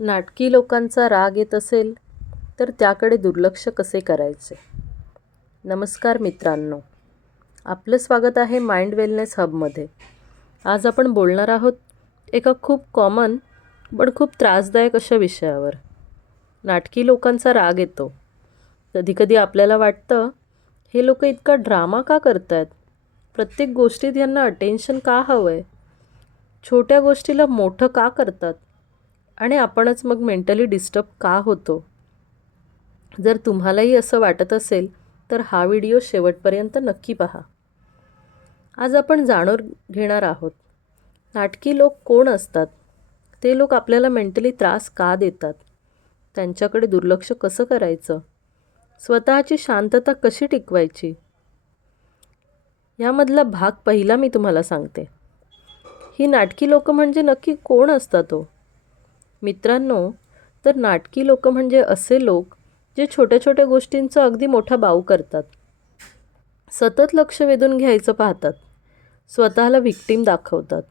नाटकी लोकांचा राग येत असेल तर त्याकडे दुर्लक्ष कसे करायचे. नमस्कार मित्रांनो, आपलं स्वागत आहे माइंड वेलनेस हबमध्ये. आज आपण बोलणार आहोत एका खूप कॉमन पण खूप त्रासदायक अशा विषयावर. नाटकी लोकांचा राग येतो. कधीकधी आपल्याला वाटतं हे लोक इतका ड्रामा का करतायत, प्रत्येक गोष्टीत यांना अटेन्शन का हवं आहे, छोट्या गोष्टीला मोठं का करतात आणि आपणच मग मेंटली डिस्टर्ब का होतो. जर तुम्हालाही असं वाटत असेल तर हा व्हिडिओ शेवटपर्यंत नक्की पहा. आज आपण जाणून घेणार आहोत नाटकी लोक कोण असतात, ते लोक आपल्याला मेंटली त्रास का देतात, त्यांच्याकडे दुर्लक्ष कसं करायचं, स्वतःची शांतता कशी टिकवायची. यामधला भाग पहिला मी तुम्हाला सांगते. ही नाटकी लोक म्हणजे नक्की कोण असतात हो. मित्रांनो, तर नाटकी लोक म्हणजे असे लोक जे छोट्या छोट्या गोष्टींचा अगदी मोठा बाऊ करतात, सतत लक्ष वेधून घ्यायचं पाहतात, स्वतःला व्हिक्टीम दाखवतात,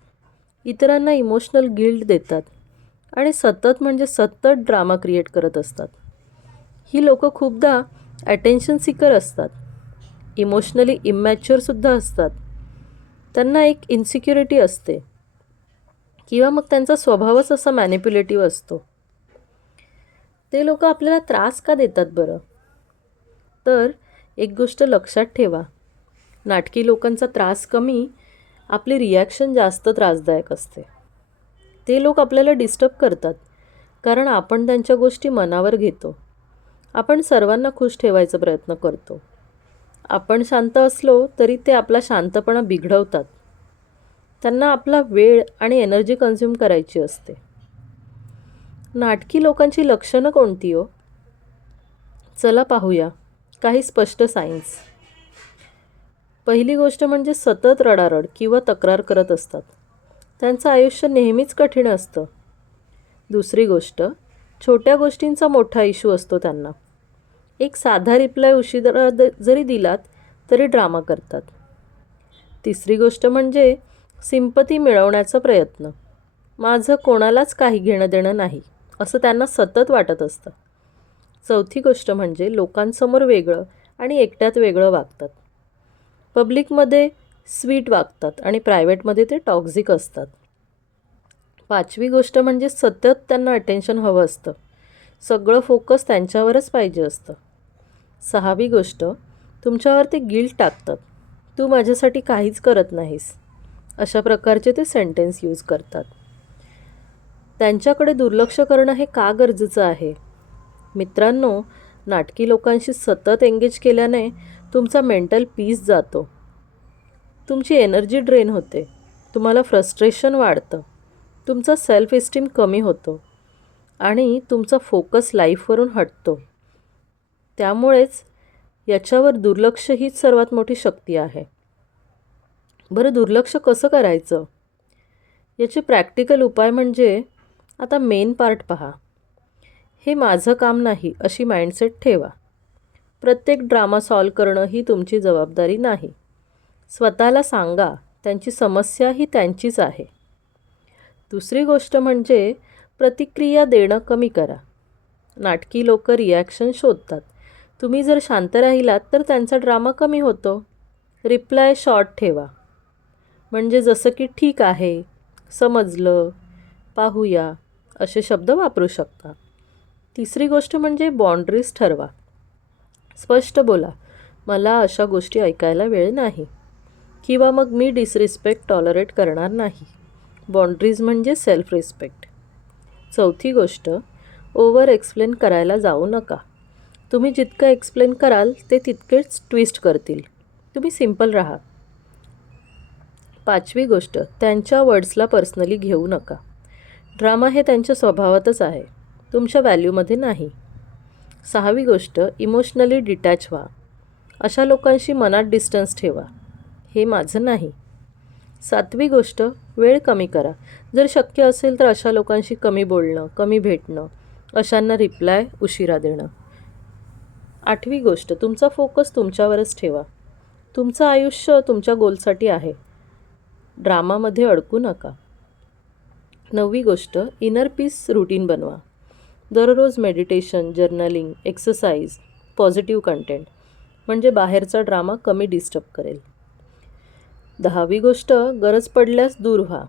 इतरांना इमोशनल गिल्ट देतात आणि सतत ड्रामा क्रिएट करत असतात. ही लोकं खूपदा अटेन्शन सीकर असतात, इमोशनली इमॅच्युअरसुद्धा असतात. त्यांना एक इन्सिक्युरिटी असते किंवा मग त्यांचा स्वभावच असा मॅनिप्युलेटिव्ह असतो. ते लोक आपल्याला त्रास का देतात बरं? तर एक गोष्ट लक्षात ठेवा, नाटकी लोकांचा त्रास कमी, आपली रिॲक्शन जास्त त्रासदायक असते. ते लोक आपल्याला डिस्टर्ब करतात कारण आपण त्यांच्या गोष्टी मनावर घेतो. आपण सर्वांना खुश ठेवायचा प्रयत्न करतो. आपण शांत असलो तरी ते आपला शांतपणा बिघडवतात. त्यांना आपला वेळ आणि एनर्जी कन्झ्युम करायची असते. नाटकी लोकांची लक्षणं कोणती हो? चला पाहूया काही स्पष्ट सायन्स. पहिली गोष्ट म्हणजे सतत रडारड किंवा तक्रार करत असतात. त्यांचं आयुष्य नेहमीच कठीण असतं. दुसरी गोष्ट, छोट्या गोष्टींचा मोठा इश्यू असतो त्यांना. एक साधा रिप्लाय उशिरा जरी दिलात तरी ड्रामा करतात. तिसरी गोष्ट म्हणजे सिंपती मिळवण्याचा प्रयत्न. माझं कोणालाच काही घेणं देणं नाही असं त्यांना सतत वाटत असतं. चौथी गोष्ट म्हणजे लोकांसमोर वेगळं आणि एकट्यात वेगळं वागतात. पब्लिकमध्ये स्वीट वागतात आणि प्रायव्हेटमध्ये ते टॉक्झिक असतात. पाचवी गोष्ट म्हणजे सतत त्यांना अटेन्शन हवं असतं. सगळं फोकस त्यांच्यावरच पाहिजे असतं. सहावी गोष्ट, तुमच्यावर ते गिल्ट टाकतात. तू माझ्यासाठी काहीच करत नाहीस, अशा प्रकारचे ते सेंटेन्स यूज करतात. त्यांच्याकडे दुर्लक्ष करणं हे का गरजेचं आहे? मित्रांनो, नाटकी लोकांशी सतत एंगेज केल्याने तुमचा मेंटल पीस जातो, तुमची एनर्जी ड्रेन होते, तुम्हाला फ्रस्ट्रेशन वाढतं, तुमचा सेल्फ इस्टीम कमी होतो आणि तुमचा फोकस लाईफवरून हटतो. त्यामुळेच याच्यावर दुर्लक्ष हीच सर्वात मोठी शक्ती आहे. बरं, दुर्लक्ष कसं करायचं? याचे प्रॅक्टिकल उपाय म्हणजे, आता मेन पार्ट पहा. हे माझं काम नाही अशी माइंडसेट ठेवा. प्रत्येक ड्रामा सॉल्व करणं ही तुमची जबाबदारी नाही. स्वतःला सांगा त्यांची समस्या ही त्यांचीच आहे. दुसरी गोष्ट म्हणजे प्रतिक्रिया देणं कमी करा. नाटकी लोक रिॲक्शन शोधतात. तुम्ही जर शांत राहिलात तर त्यांचा ड्रामा कमी होतो. रिप्लाय शॉर्ट ठेवा, म्हणजे जसं की ठीक आहे, समजलं, पाहूया असे शब्द वापरू शकता. तिसरी गोष्ट म्हणजे बाउंड्रीज ठरवा. स्पष्ट बोला, मला अशा गोष्टी ऐकायला वेळ नाही, किंवा मग मी डिसरिस्पेक्ट टॉलरेट करणार नाही. बाउंड्रीज म्हणजे सेल्फ रिस्पेक्ट. चौथी गोष्ट, ओव्हर एक्सप्लेन करायला जाऊ नका. तुम्ही जितकं एक्सप्लेन कराल ते तितकेच ट्विस्ट करतील. तुम्ही सिंपल राहा. पाचवी गोष्ट, त्यांच्या वर्ड्सला पर्सनली घेऊ नका. ड्रामा हे त्यांच्या स्वभावातच आहे, तुमच्या व्हॅल्यूमध्ये नाही. सहावी गोष्ट, इमोशनली डिटॅच व्हा. अशा लोकांशी मनात डिस्टन्स ठेवा, हे माझं नाही. सातवी गोष्ट, वेळ कमी करा. जर शक्य असेल तर अशा लोकांशी कमी बोलणं, कमी भेटणं, अशांना रिप्लाय उशिरा देणं. आठवी गोष्ट, तुमचा फोकस तुमच्यावरच ठेवा. तुमचं आयुष्य तुमच्या गोलसाठी आहे, ड्रामामध्ये अडकू नका. नववी गोष्ट, इनर पीस रूटीन बनवा. दररोज meditation, journaling, exercise, positive content म्हणजे बाहेरचा ड्रामा कमी डिस्टर्ब करेल. 10वी गोष्ट, गरज पडल्यास दूर व्हा.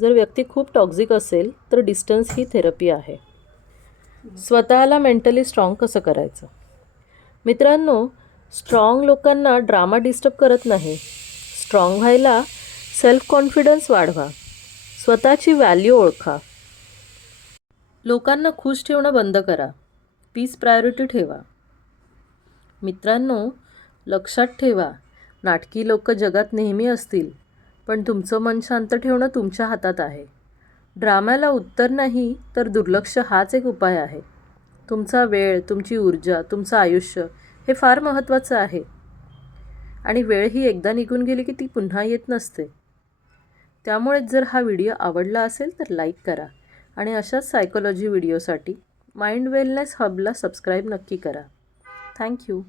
जर व्यक्ती खूप टॉक्झिक असेल तर डिस्टन्स ही थेरपी आहे. स्वतःला मेंटली स्ट्रॉंग कसं करायचं? मित्रांनो, स्ट्रॉंग लोकांना ड्रामा डिस्टर्ब करत नाही. स्ट्रॉंग व्हायला सेल्फ कॉन्फिडन्स वाढवा, स्वतःची व्हॅल्यू ओळखा. लोकांना खुश ठेवणं बंद करा, पीस प्रायोरिटी ठेवा. मित्रांनो, लक्षात ठेवा, नाटकी लोक जगात नेहमी असतील, पण तुमचं मन शांत ठेवणं तुमच्या हातात आहे. ड्राम्याला उत्तर नाही तर दुर्लक्ष हाच एक उपाय आहे. तुमचा वेळ, तुमची ऊर्जा, तुमचं आयुष्य हे फार महत्त्वाचं आहे. आणि वेळ ही एकदा निघून गेली की ती पुन्हा येत नसते. त्यामुळेच जर हा व्हिडिओ आवडला असेल तर लाईक करा आणि अशाच सायकोलॉजी व्हिडिओसाठी माइंड वेलनेस हबला सबस्क्राईब नक्की करा. थँक्यू.